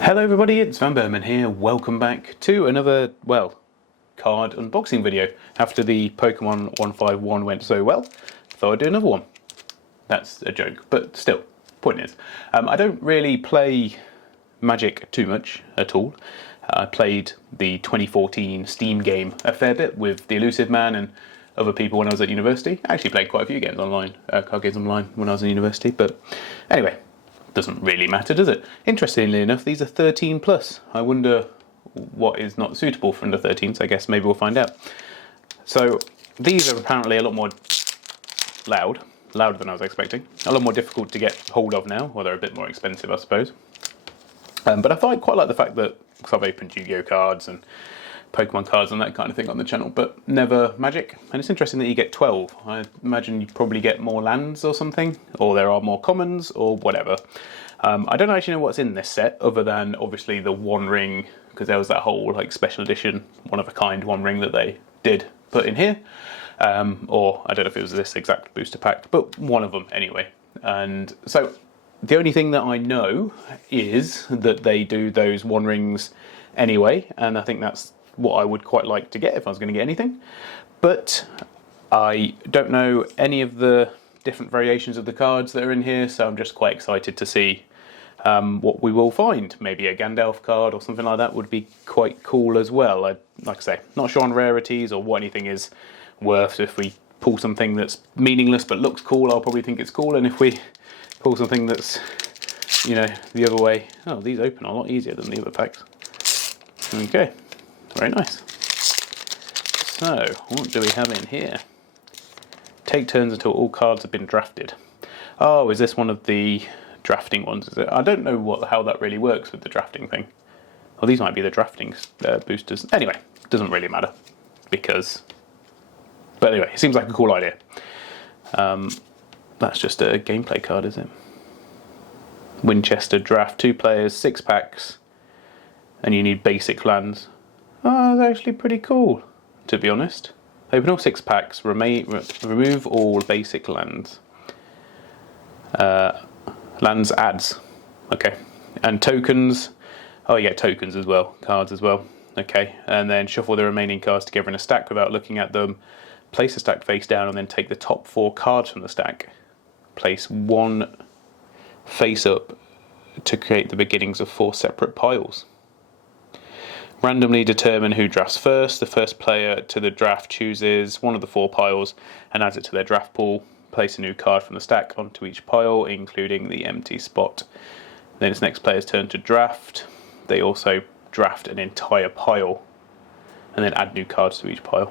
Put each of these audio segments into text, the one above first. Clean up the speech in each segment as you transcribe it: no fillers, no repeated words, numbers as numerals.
Hello everybody, it's vanburman here. Welcome back to another, card unboxing video. After the Pokemon 151 went so well, thought I'd do another one. That's a joke, but still, point is, I don't really play Magic too much at all. I played the 2014 Steam game a fair bit with the Elusive Man and other people when I was at university. I actually played quite a few games online, card games online when I was in university, but anyway. Doesn't really matter, does it? Interestingly enough, these are 13 plus. I wonder what is not suitable for under 13s. I guess maybe we'll find out. So these are apparently a lot more louder than I was expecting. A lot more difficult to get hold of now, or they're a bit more expensive, I suppose. But I quite like the fact that, because I've opened Yu-Gi-Oh cards and Pokemon cards and that kind of thing on the channel, but never Magic. And it's interesting that you get 12. I imagine you probably get more lands or something, or there are more commons, or whatever. I don't actually know what's in this set, other than obviously the One Ring, because there was that whole like special edition, one of a kind One Ring that they did put in here. Or I don't know if it was this exact booster pack, but one of them anyway. And so the only thing that I know is that they do those One Rings anyway, and I think that's what I would quite like to get if I was going to get anything. But I don't know any of the different variations of the cards that are in here, so I'm just quite excited to see what we will find. Maybe a Gandalf card or something like that would be quite cool as well. Like I say, not sure on rarities or what anything is worth. So if we pull something that's meaningless but looks cool, I'll probably think it's cool, and if we pull something that's, you know, the other way... Oh, these open a lot easier than the other packs. Okay. Very nice. So, what do we have in here? Take turns until all cards have been drafted. Oh, is this one of the drafting ones? Is it? I don't know how that really works with the drafting thing. Well, these might be the drafting boosters. Anyway, doesn't really matter because. But anyway, it seems like a cool idea. That's just a gameplay card, is it? Winchester draft, 2 players, 6 packs, and you need basic lands. Oh, that's actually pretty cool, to be honest. Open all 6 packs, remove all basic lands. Lands adds. Okay. And tokens. Oh, you get tokens as well, cards as well. Okay. And then shuffle the remaining cards together in a stack without looking at them. Place a stack face down and then take the top 4 cards from the stack. Place 1 face up to create the beginnings of 4 separate piles. Randomly determine who drafts first. The first player to the draft chooses one of the 4 piles and adds it to their draft pool. Place a new card from the stack onto each pile, including the empty spot. Then it's next player's turn to draft. They also draft an entire pile and then add new cards to each pile.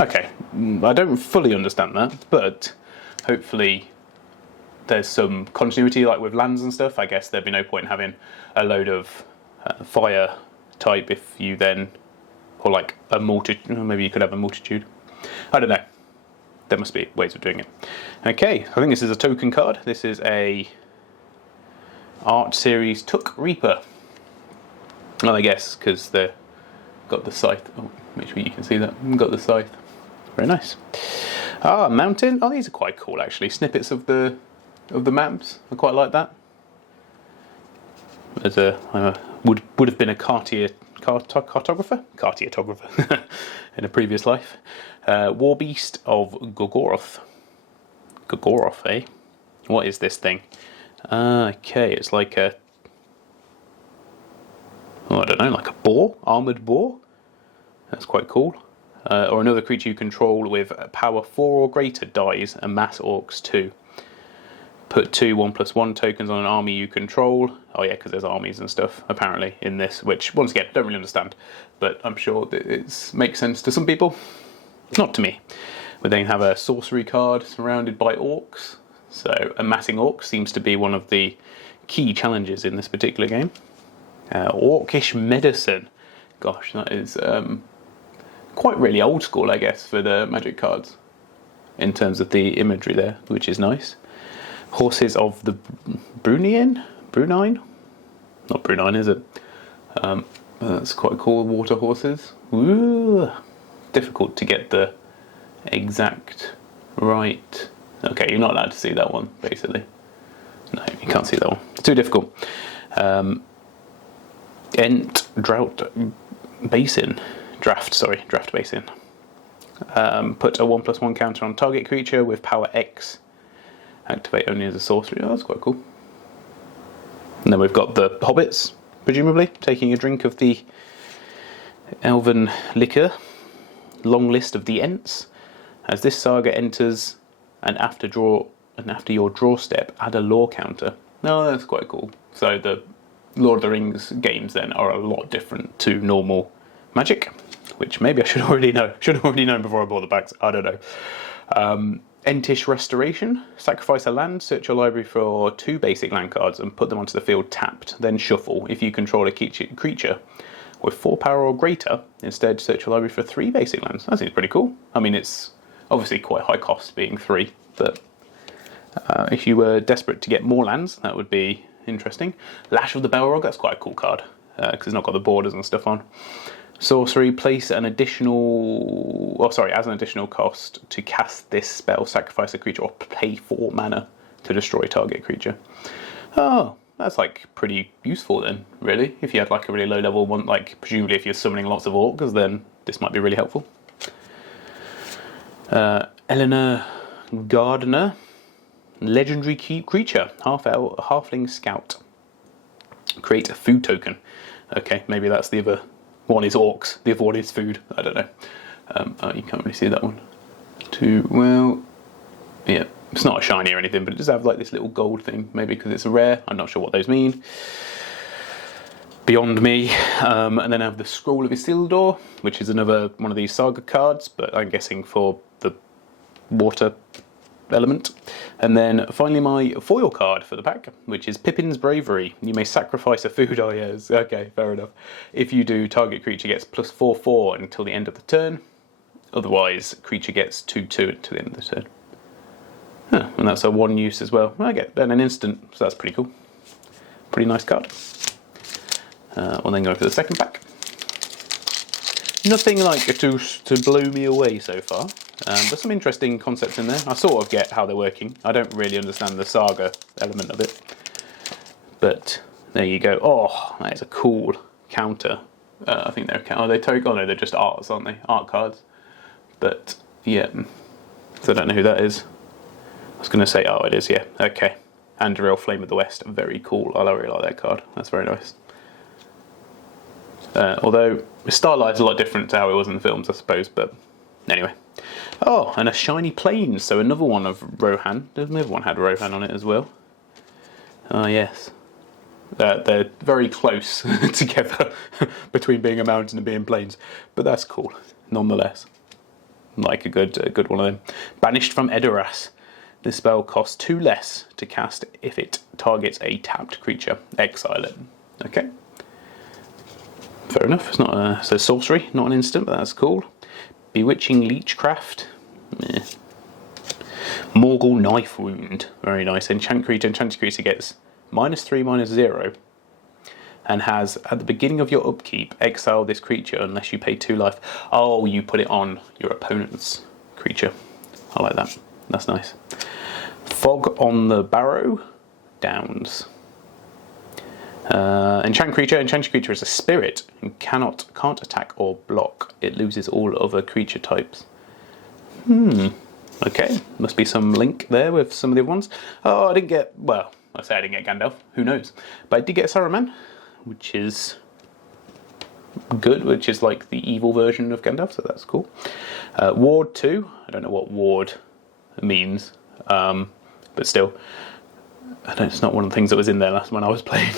Okay, I don't fully understand that, but hopefully there's some continuity, like with lands and stuff. I guess there'd be no point in having a load of fire type if you then, or like a multitude, maybe you could have a multitude. I don't know. There must be ways of doing it. Okay, I think this is a token card. This is a Art Series Took Reaper. Well, I guess because they've got the scythe. Oh, make sure you can see that. Got the scythe. Very nice. Ah, mountain. Oh, these are quite cool actually. Snippets of the maps. I quite like that. As would have been a cartographer in a previous life. War Beast of Gogoroth. Gogoroth, eh? What is this thing? Okay, it's like a... Oh, I don't know, like a boar? Armoured boar? That's quite cool. Or another creature you control with power 4 or greater dies, and mass orcs 2. Put 2 1+1 tokens on an army you control. Oh yeah, because there's armies and stuff, apparently, in this, which, once again, don't really understand. But I'm sure that it makes sense to some people. Not to me. We then have a sorcery card surrounded by orcs. So, amassing orcs seems to be one of the key challenges in this particular game. Orcish medicine. Gosh, that is quite really old school, I guess, for the Magic cards. In terms of the imagery there, which is nice. Horses of the Brunine? Not Brunine, is it? That's quite cool. Water horses. Ooh. Difficult to get the exact right. Okay, you're not allowed to see that one, basically. No, you can't see that one. It's too difficult. Ent Draft Basin. Put a 1/1 counter on target creature with power X. Activate only as a sorcery. Oh, that's quite cool. And then we've got the hobbits, presumably, taking a drink of the elven liquor. Long list of the Ents. As this saga enters, and after your draw step, add a lore counter. Oh, that's quite cool. So the Lord of the Rings games then are a lot different to normal Magic, which maybe I should already know. Should have already known before I bought the packs. I don't know. Entish Restoration. Sacrifice a land, search your library for 2 basic land cards and put them onto the field tapped, then shuffle. If you control a creature with 4 power or greater, instead search your library for 3 basic lands. That seems pretty cool. I mean, it's obviously quite high cost being 3, but if you were desperate to get more lands, that would be interesting. Lash of the Balrog, that's quite a cool card, because it's not got the borders and stuff on. Sorcery, place an additional... as an additional cost to cast this spell, sacrifice a creature or pay 4 mana to destroy target creature. Oh, that's like pretty useful then, really. If you had like a really low level one, like presumably if you're summoning lots of orcs, then this might be really helpful. Eleanor Gardener. Legendary creature, halfling scout. Create a food token. Okay, maybe that's the other one is orcs, the other one is food. I don't know. You can't really see that one. Yeah, it's not a shiny or anything, but it does have like this little gold thing. Maybe because it's a rare. I'm not sure what those mean. Beyond me. And then I have the Scroll of Isildur, which is another one of these saga cards, but I'm guessing for the water element. And then finally my foil card for the pack, which is Pippin's Bravery. You may sacrifice a food. Oh yes, okay, fair enough. If you do, target creature gets +4/4 until the end of the turn. Otherwise, creature gets 2/2 until the end of the turn. And that's a 1 use as well. I get then an instant, so that's pretty cool. Pretty nice card. We'll then go for the second pack. Nothing like to blow me away so far. There's some interesting concepts in there. I sort of get how they're working. I don't really understand the saga element of it. But there you go. Oh, that is a cool counter. I think they're... Oh, no, they're just arts, aren't they? Art cards. But, yeah. So I don't know who that is. I was going to say, oh, it is, yeah. Okay. Anduril, Flame of the West. Very cool. I really like that card. That's very nice. Although, Starlight's a lot different to how it was in the films, I suppose, but anyway. Oh, and a Shiny Plains, so another one of Rohan. Another one had Rohan on it as well. Ah, yes. They're very close together between being a mountain and being plains, but that's cool, nonetheless. Like a good one of them. Banished from Edoras. This spell costs 2 less to cast if it targets a tapped creature. Exile it. Okay. Fair enough. It's not a sorcery, not an instant, but that's cool. Bewitching Leechcraft. Yeah. Morgul Knife Wound. Very nice. Enchanted creature gets -3/-0 and has, at the beginning of your upkeep, exile this creature unless you pay 2 life. Oh, you put it on your opponent's creature. I like that. That's nice. Fog on the Barrow. Downs. Enchanted creature is a spirit and can't attack or block. It loses all other creature types. Okay, must be some link there with some of the other ones. Oh, I didn't get, well, I say I didn't get Gandalf, who knows. But I did get Saruman, which is good, which is like the evil version of Gandalf, so that's cool. Ward 2, I don't know what ward means, but still, it's not one of the things that was in there last when I was playing.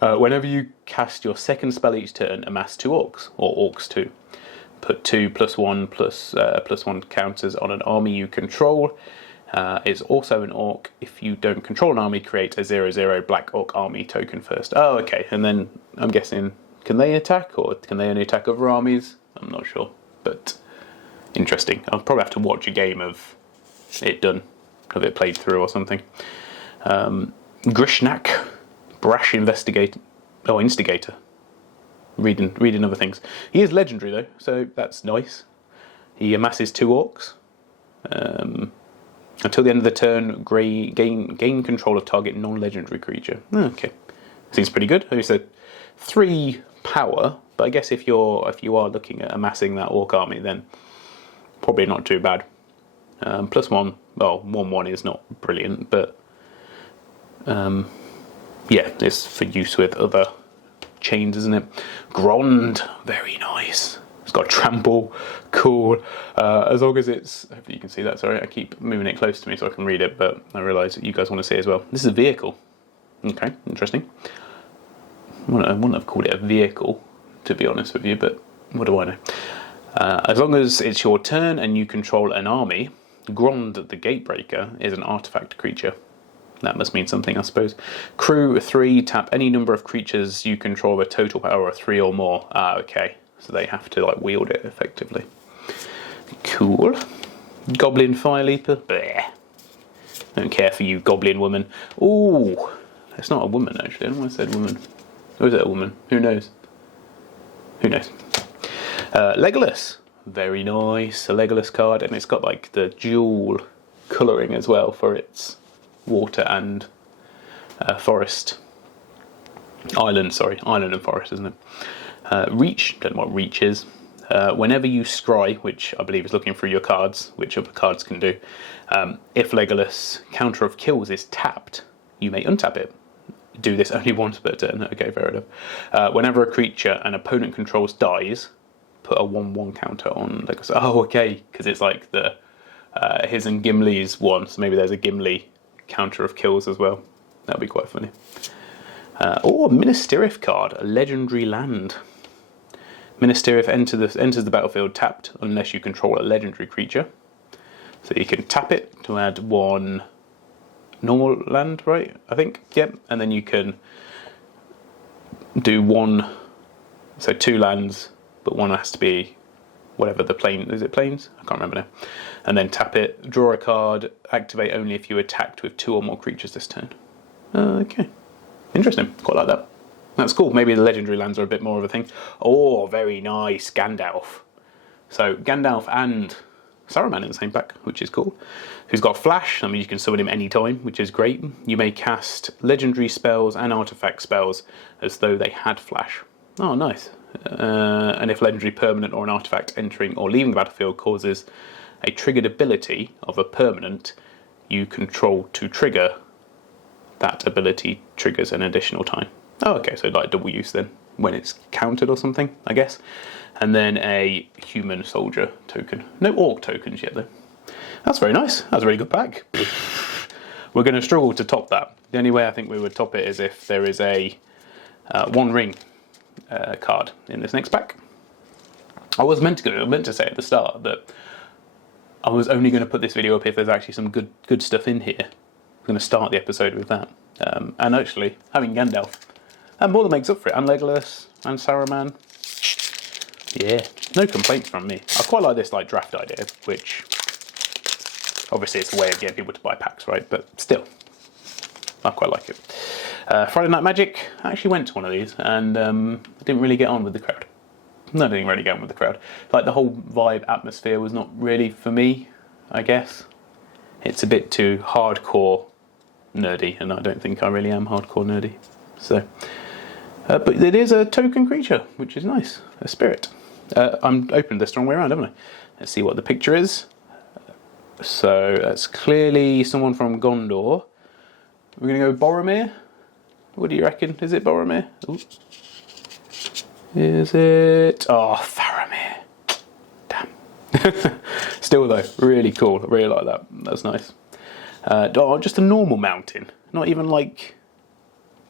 Whenever you cast your second spell each turn, amass 2 orcs, or orcs 2. Put 2 +1/+1 counters on an army you control. It's also an orc. If you don't control an army, create a 0/0 black orc army token first. Oh, okay. And then I'm guessing, can they attack, or can they only attack other armies? I'm not sure, but interesting. I'll probably have to watch a game of it done, of it played through or something. Grishnak. Brash Instigator. Reading other things. He is legendary though, so that's nice. He amasses 2 orcs. Until the end of the turn, gain control of target non-legendary creature. Okay, seems pretty good. As I said, 3 power, but I guess if you are looking at amassing that orc army, then probably not too bad. +1, well, 1/1 is not brilliant, but yeah, it's for use with other chains, isn't it? Grond, very nice. It's got trample, cool. As long as it's, hopefully you can see that, sorry, I keep moving it close to me so I can read it, but I realise that you guys want to see it as well. This is a vehicle. Okay, interesting. I wouldn't have called it a vehicle, to be honest with you, but what do I know? As long as it's your turn and you control an army, Grond the Gatebreaker is an artifact creature. That must mean something, I suppose. Crew 3, tap any number of creatures you control with a total power of 3 or more. Ah, okay. So they have to like wield it effectively. Cool. Goblin Fire Leaper. Bleh. Don't care for you, Goblin Woman. Ooh, it's not a woman actually. I don't know why I said woman. Or is it a woman? Who knows? Who knows? Legolas. Very nice. A Legolas card, and it's got like the dual colouring as well for its water and forest. Island and forest, isn't it? Reach, don't know what reach is. Whenever you scry, which I believe is looking through your cards, which other cards can do, if Legolas counter of kills is tapped, you may untap it. Do this only once per turn. Okay, fair enough. Whenever a creature an opponent controls dies, put a 1/1 counter on Legolas. Oh, okay, because it's like the his and Gimli's one, so maybe there's a Gimli counter of kills as well. That'd be quite funny. Or a Minas Tirith card, a legendary land. Minas Tirith enters the battlefield tapped unless you control a legendary creature. So you can tap it to add 1 normal land, right? I think, yep. And then you can do 2 lands, but one has to be whatever the plane, is it planes? I can't remember now. And then tap it, draw a card, activate only if you attacked with 2 or more creatures this turn. Okay, interesting, quite like that. That's cool, maybe the legendary lands are a bit more of a thing. Oh, very nice, Gandalf. So Gandalf and Saruman in the same pack, which is cool. Who's got Flash, I mean you can summon him anytime, which is great. You may cast legendary spells and artifact spells as though they had Flash. Oh, nice. And if legendary permanent or an artifact entering or leaving the battlefield causes a triggered ability of a permanent you control to trigger, that ability triggers an additional time. Oh, okay, so like double use then, when it's countered or something, I guess. And then a human soldier token. No orc tokens yet though. That's very nice. That's a really good pack. We're going to struggle to top that. The only way I think we would top it is if there is a One Ring card in this next pack. I was meant to say at the start that I was only going to put this video up if there's actually some good stuff in here. I'm going to start the episode with that. And actually, having Gandalf, and more than makes up for it, and Legolas, and Saruman. Yeah, no complaints from me. I quite like this like draft idea, which obviously it's a way of getting people to buy packs, right? But still, I quite like it. Friday Night Magic, I actually went to one of these, and I didn't really get on with the crowd. No, I didn't really get on with the crowd. Like the whole vibe, atmosphere was not really for me, I guess. It's a bit too hardcore nerdy, and I don't think I really am hardcore nerdy. So, but it is a token creature, which is nice, a spirit. I'm opened this wrong way around, haven't I? Let's see what the picture is. So that's clearly someone from Gondor. We're going to go Boromir. What do you reckon? Is it Boromir? Ooh. Is it? Oh, Faramir. Damn. Still though, really cool. I really like that. That's nice. Just a normal mountain. Not even like...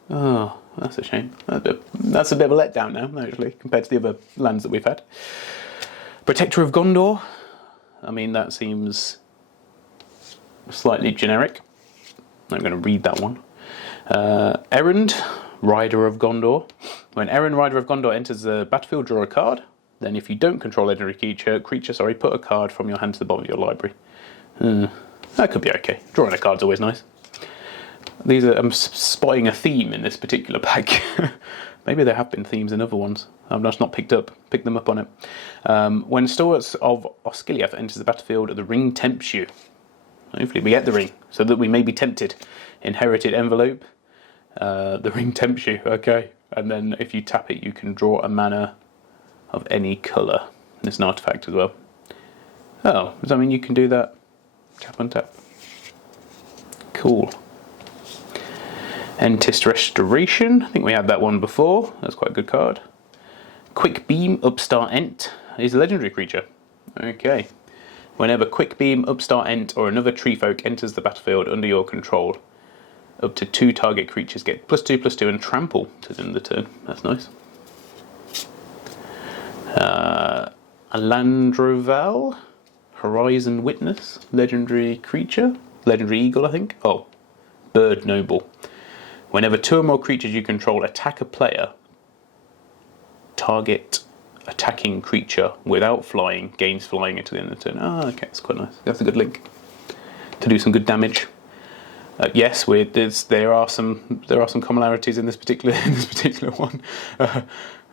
Oh, that's a shame. That's a bit of a letdown now, actually, compared to the other lands that we've had. Protector of Gondor. I mean, that seems slightly generic. I'm going to read that one. Errand, Rider of Gondor. When Errand, Rider of Gondor enters the battlefield, draw a card. Then if you don't control legendary creature, put a card from your hand to the bottom of your library. That could be okay. Drawing a card's always nice. I'm spotting a theme in this particular pack. Maybe there have been themes in other ones. I've just not picked them up on it. When Stalwarts of Osgiliath enters the battlefield, the ring tempts you. Hopefully we get the ring, so that we may be tempted. Inherited envelope. The ring tempts you, okay. and then if you tap it, you can draw a mana of any colour. And it's an artifact as well. Oh, does that mean you can do that? Tap on tap. Cool. Entist Restoration. I think we had that one before. That's quite a good card. Quick Beam Upstart Ent is a legendary creature. Okay. Whenever Quick Beam, Upstart Ent, or another tree folk enters the battlefield under your control, up to 2 target creatures get +2/+2 and trample to the end of the turn. That's nice. Alandroval, Horizon Witness, legendary creature, legendary eagle, I think. Oh, Bird Noble. Whenever 2 or more creatures you control attack a player, target attacking creature without flying gains flying until the end of the turn. Ah, okay, that's quite nice. That's a good link to do some good damage. Yes, there are some commonalities in this particular one.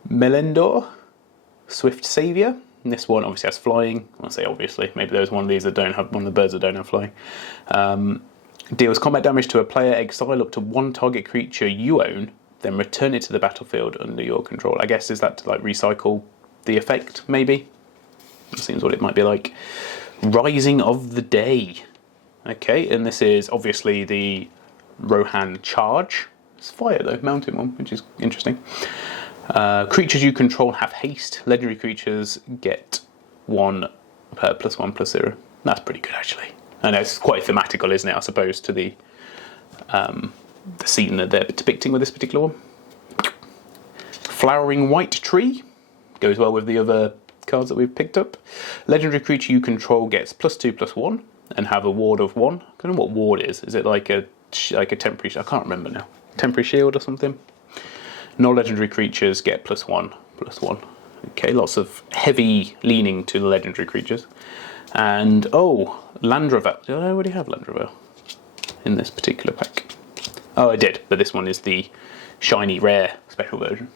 Melendor, Swift Savior. And this one obviously has flying. I say obviously. Maybe there's one of these that don't have one of the birds that don't have flying. Deals combat damage to a player. Exile up to 1 target creature you own, then return it to the battlefield under your control. I guess is that to like recycle the effect? Maybe. That seems what it might be like. Rising of the Day. Okay, and this is obviously the Rohan Charge. It's fire though, mountain one, which is interesting. Creatures you control have haste. Legendary creatures get 1 +1/+0. That's pretty good actually. And it's quite thematical, isn't it? I suppose to the scene that they're depicting with this particular one. Flowering White Tree goes well with the other cards that we've picked up. Legendary creature you control gets +2/+1 and have a ward of 1. I don't know what ward is. Is it like a temporary? I can't remember now. Temporary shield or something. Non-legendary creatures get +1/+1. Okay, lots of heavy leaning to the legendary creatures. And oh, Landravel. Did I already have Landravel in this particular pack? Oh, I did, but this one is the shiny rare special version.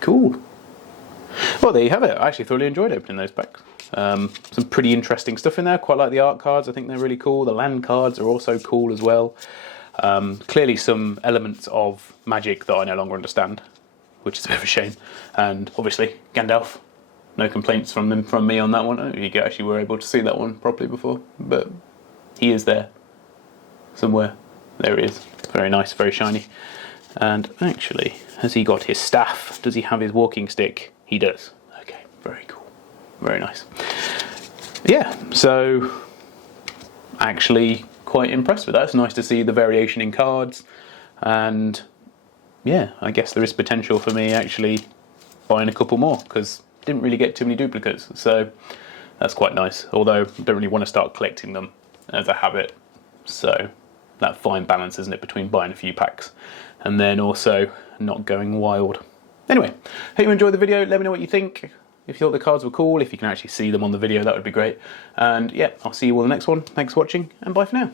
Cool. Well, there you have it. I actually thoroughly enjoyed opening those packs. Some pretty interesting stuff in there. Quite like the art cards. I think they're really cool. The land cards are also cool as well. Clearly some elements of Magic that I no longer understand, which is a bit of a shame. And obviously Gandalf, no complaints from me on that one. I don't think you actually were able to see that one properly before, but he is there somewhere. There he is. Very nice, very shiny. And actually, has he got his staff? Does he have his walking stick? He does. Okay, very cool. Very nice. Yeah, so actually quite impressed with that. It's nice to see the variation in cards, and yeah, I guess there is potential for me actually buying a couple more, because didn't really get too many duplicates, so that's quite nice. Although I don't really want to start collecting them as a habit, so that fine balance, isn't it, between buying a few packs and then also not going wild. Anyway, hope you enjoyed the video. Let me know what you think. If you thought the cards were cool, if you can actually see them on the video, that would be great. And yeah, I'll see you on the next one. Thanks for watching, and bye for now.